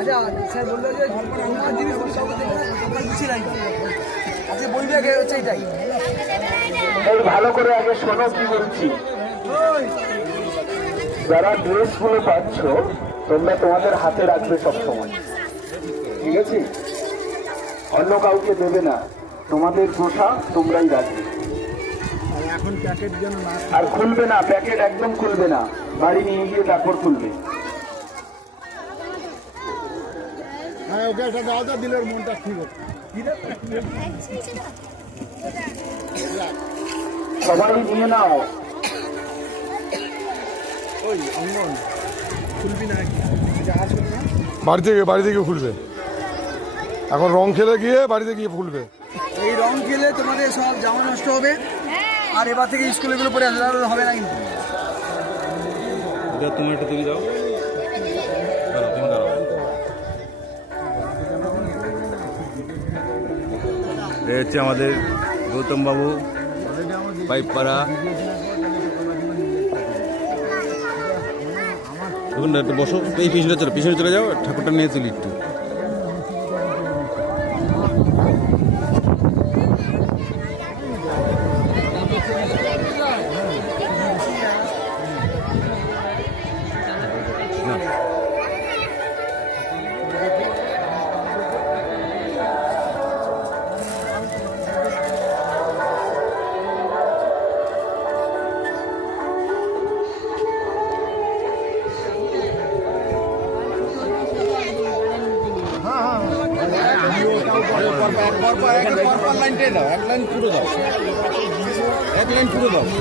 আচ্ছা স্যার বলল যে তোমার জিনিসগুলো সব দেখে তোমার গুছিয়ে রাখবে আজকে বই ব্যাগে হচ্ছে এটাই। ভালো করে আগে শোনো কি বলছি। যারা ড্রেসগুলো পাচ্ছ তোমরা তোমাদের হাতে রাখবে সবসময়। ঠিক আছে? অন্য কাউকে দেবে না। তোমাদের পোশাক তোমরাই রাখবে। আর খুলবে না প্যাকেট একদম খুলবে না। বাড়ি নিয়ে গিয়ে তারপর খুলবে। হ্যাঁ ওকে একটা দাও তো দিলের মনটা ঠিক হচ্ছে সবাই নিয়ে নাও। ওই অঙ্গন খুলবি না জাহাজ করবি না। বাড়ি থেকে বাড়ি থেকে খুলবে। এখন রং খেলে গিয়ে বাড়িতে গিয়ে খুলবে। এই রং খেলে তোমাদের সব জামা নষ্ট হবে। আর এবার থেকে স্কুলগুলো পরে হবে না কিন্তু। তুমি একটু তুমি দাও। এ হচ্ছে আমাদের গৌতমবাবু পাইপপাড়া। দেখুন একটু বসো। এই পিছনে চলে পিছনে চলে যাও, ঠাকুরটা নিয়ে তুলি একটু। না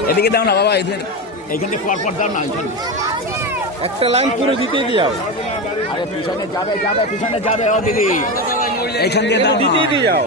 এদিকে দাও না বাবা এখানে এইখান থেকে পরপর দাও না এখানে। একটা লাইন পুরো দিতে দিও আরে পিছনে যাবে যাবে পিছনে যাবে ও দিদি। এইখান দিয়ে দাও। দিতে যাও